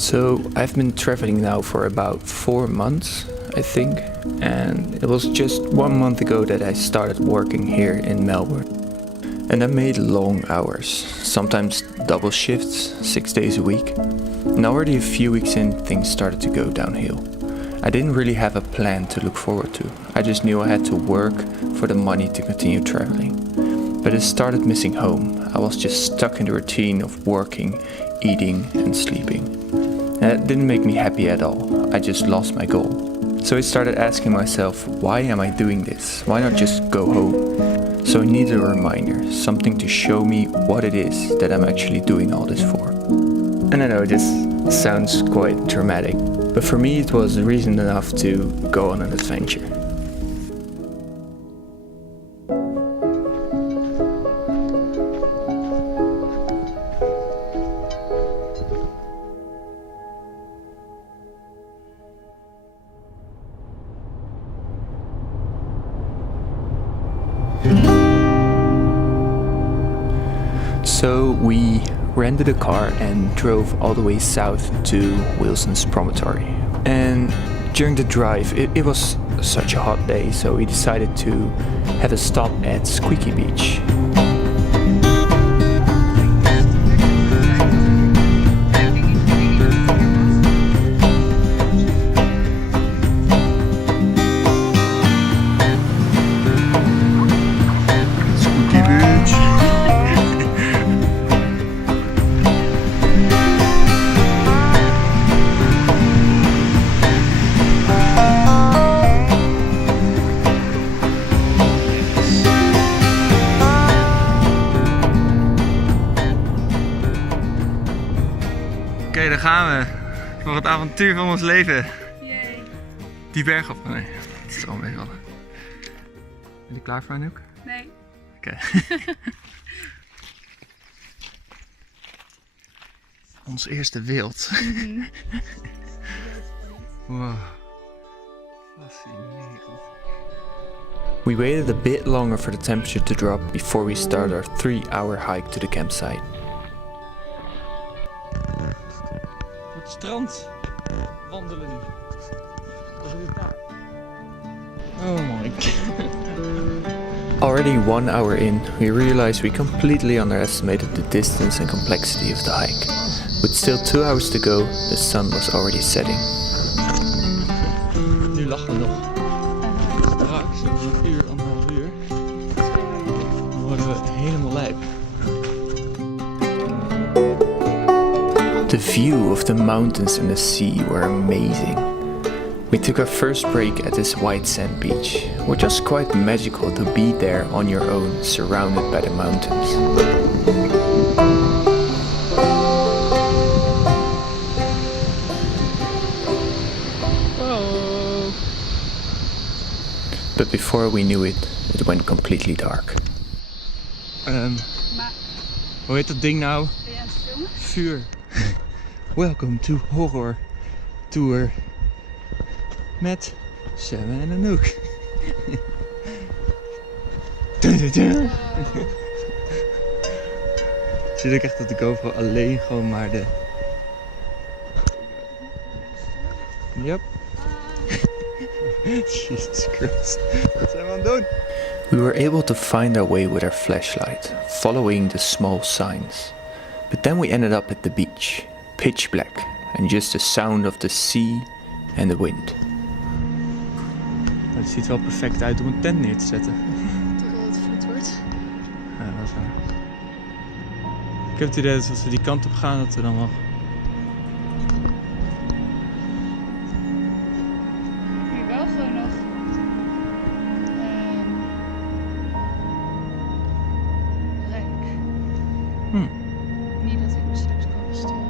So I've been traveling now for about 4 months, I think, and it was just 1 month ago that I started working here in Melbourne. And I made long hours, sometimes double shifts, 6 days a week. And already a few weeks in, things started to go downhill. I didn't really have a plan to look forward to. I just knew I had to work for the money to continue traveling. But I started missing home. I was just stuck in the routine of working, eating and sleeping. And that didn't make me happy at all. I just lost my goal. So I started asking myself, why am I doing this? Why not just go home? So I needed a reminder, something to show me what it is that I'm actually doing all this for. And I know this sounds quite dramatic, but for me it was reason enough to go on an adventure. So we rented a car and drove all the way south to Wilson's Promitory. And during the drive, it was such a hot day, so we decided to have a stop at Squeaky Beach. Oké, daar gaan we. Voor het avontuur van ons leven. Yay. Die berg op. Nee, het is al meevallen. Ben je klaar voor, Anouk? Nee. Oké. Ons eerste wild. Wow. Fascinerend. We waited a bit longer for the temperature to drop before we started our 3-hour hike to the campsite. Op het strand wandelen nu. Wat is daar? Oh my god. Already 1 hour in, we realized we completely underestimated the distance and complexity of the hike. With still 2 hours to go, the sun was already setting. Nu lachen we nog. Straks, over een uur, 1,5 uur, dan worden we helemaal lijp. The view of the mountains and the sea were amazing. We took our first break at this white sand beach, which was quite magical to be there on your own, surrounded by the mountains. Whoa. But before we knew it, it went completely dark. Hoe heet dat ding nou? Ben je aan het filmen? Vuur. Welcome to Horror Tour met Sam en Anouk. Zit ik echt op de GoPro alleen gewoon maar de... Yep. Jesus Christ. Wat zijn we aan het doen? We were able to find our way with our flashlight, following the small signs. But then we ended up at the beach, pitch black, and just the sound of the sea and the wind. Het ziet er wel perfect uit om een tent neer te zetten. Totdat het voet wordt. Ja, dat is waar. Ik heb het idee dat als we die kant op gaan, dat we dan wel... Hier wel gewoon nog. Rijk. Niet dat ik me straks kan verstoren.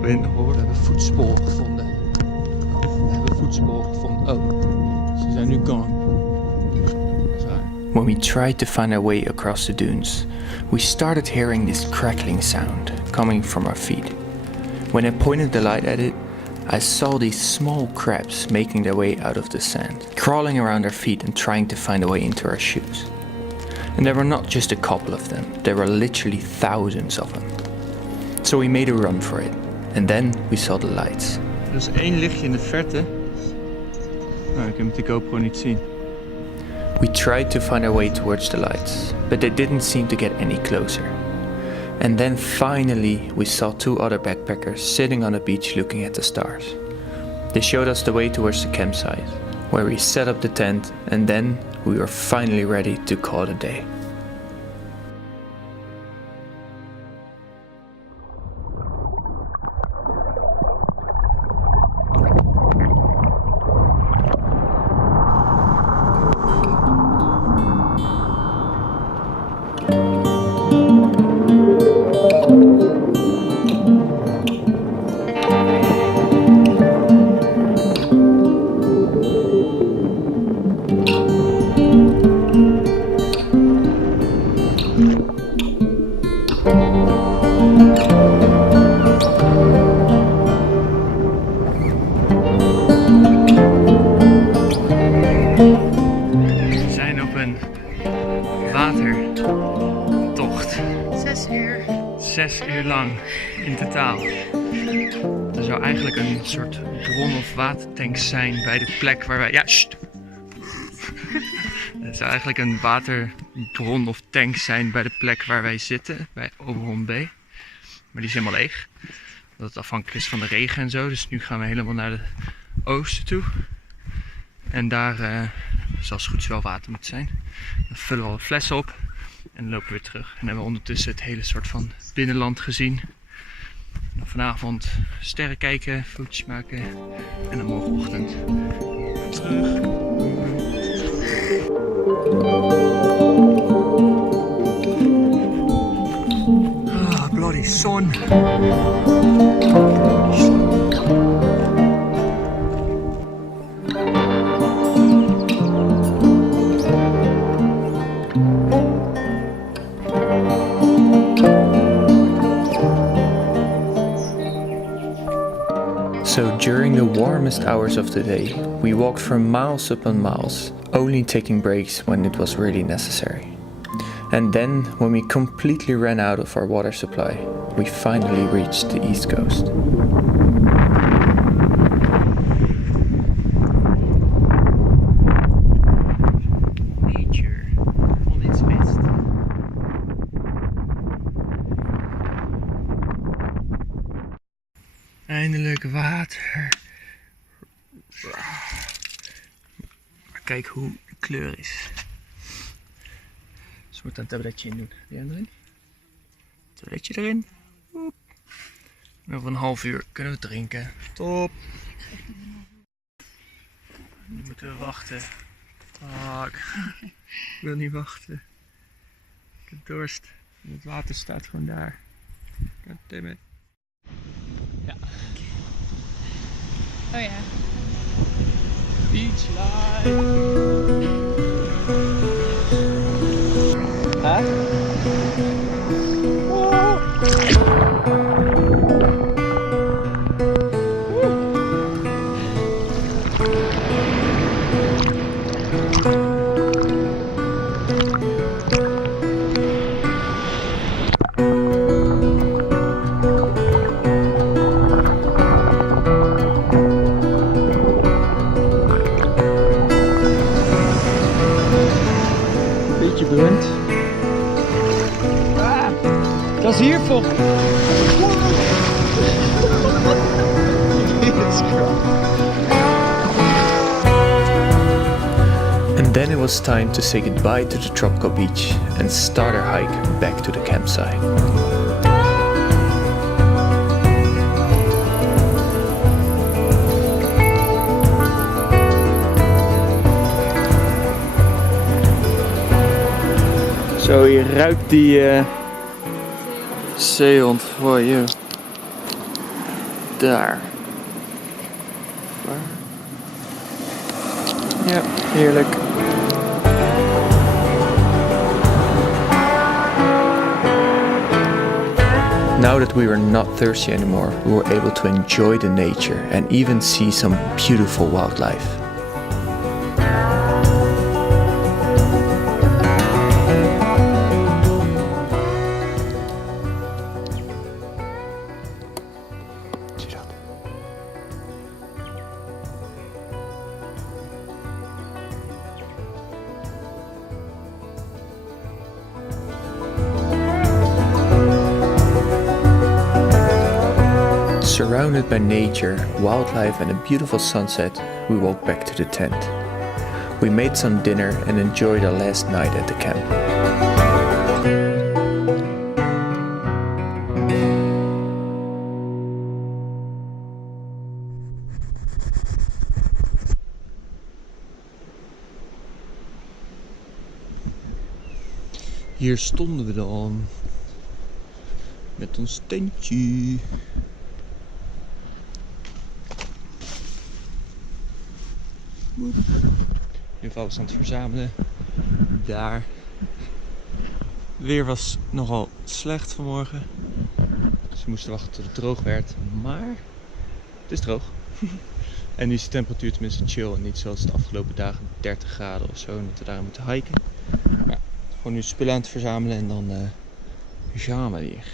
We hebben voetsporen gevonden. Oh, ze zijn nu gone. Dat is waar. When we tried to find our way across the dunes, we started hearing this crackling sound coming from our feet. When I pointed the light at it, I saw these small crabs making their way out of the sand, crawling around our feet and trying to find a way into our shoes. And there were not just a couple of them, there were literally thousands of them. So we made a run for it. and then we saw the lights. Er is één lichtje in de verte. Nou, ik kan met de GoPro niet zien. We tried to find our way towards the lights, but they didn't seem to get any closer. And then finally we saw two other backpackers sitting on a beach looking at the stars. They showed us the way towards the campsite, where we set up the tent, and then we were finally ready to call it a day. We zijn op een watertocht. 6 uur. 6 uur lang in totaal. Er zou eigenlijk een soort bron of watertank zijn bij de plek waar wij... Ja, sst! Er zou eigenlijk een waterbron of tank zijn bij de plek waar wij zitten, bij Oberon B. Maar die is helemaal leeg. Dat het afhankelijk is van de regen en zo. Dus nu gaan we helemaal naar de oosten toe. En daar zal het goed wel water moeten zijn. Dan vullen we al flessen op en dan lopen we weer terug. En hebben we ondertussen het hele soort van binnenland gezien. En dan vanavond sterren kijken, foto's maken en dan morgenochtend terug. Ah, bloody sun. So during the warmest hours of the day, we walked for miles upon miles, only taking breaks when it was really necessary. And then, when we completely ran out of our water supply, we finally reached the east coast. Nature on its best. Eindelijk water. Maar kijk hoe de kleur is. Dus we moeten een tabletje in doen. Doe jij erin? Tabletje erin. Oep. En over een half uur kunnen we drinken. Top. Nu moeten we wachten. Fuck. Ik wil niet wachten. Ik heb dorst. En het water staat gewoon daar. Goddammit. Ja. Oh ja. Beach life. Huh? Beetje blind. Ah, dat is hier voor. And then it was time to say goodbye to the tropical beach and start our hike back to the campsite. Zo, je ruikt die zeehond voor je. Daar. Waar? Ja, heerlijk. Now that we were not thirsty anymore, we were able to enjoy the nature and even see some beautiful wildlife. Surrounded by nature, wildlife and a beautiful sunset, we walked back to the tent. We made some dinner and enjoyed our last night at the camp. Hier stonden we dan. Met ons tentje. Nu alles aan het verzamelen. Daar. Het weer was nogal slecht vanmorgen. Dus we moesten wachten tot het droog werd. Maar het is droog. En nu is de temperatuur tenminste chill. En niet zoals de afgelopen dagen 30 graden of zo. En dat we daar moeten hiken. Maar gewoon nu spullen aan het verzamelen. En dan gaan we weer.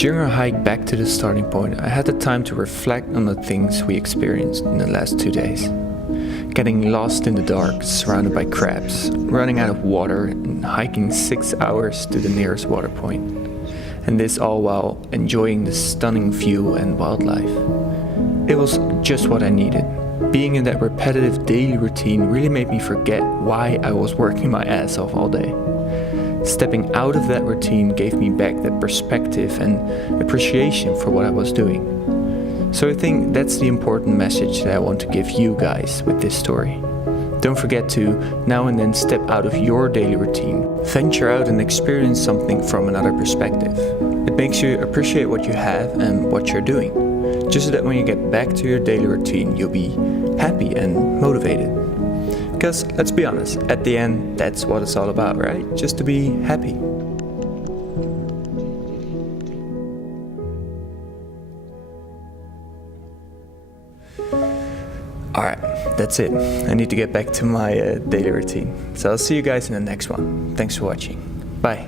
During our hike back to the starting point, I had the time to reflect on the things we experienced in the last 2 days. Getting lost in the dark, surrounded by crabs, running out of water and hiking 6 hours to the nearest water point. And this all while enjoying the stunning view and wildlife. It was just what I needed. Being in that repetitive daily routine really made me forget why I was working my ass off all day. Stepping out of that routine gave me back that perspective and appreciation for what I was doing. So I think that's the important message that I want to give you guys with this story. Don't forget to now and then step out of your daily routine. Venture out and experience something from another perspective. It makes you appreciate what you have and what you're doing. Just so that when you get back to your daily routine, you'll be happy and motivated. Because let's be honest, at the end, that's what it's all about, right? Just to be happy. Alright, that's it. I need to get back to my daily routine. So I'll see you guys in the next one. Thanks for watching. Bye.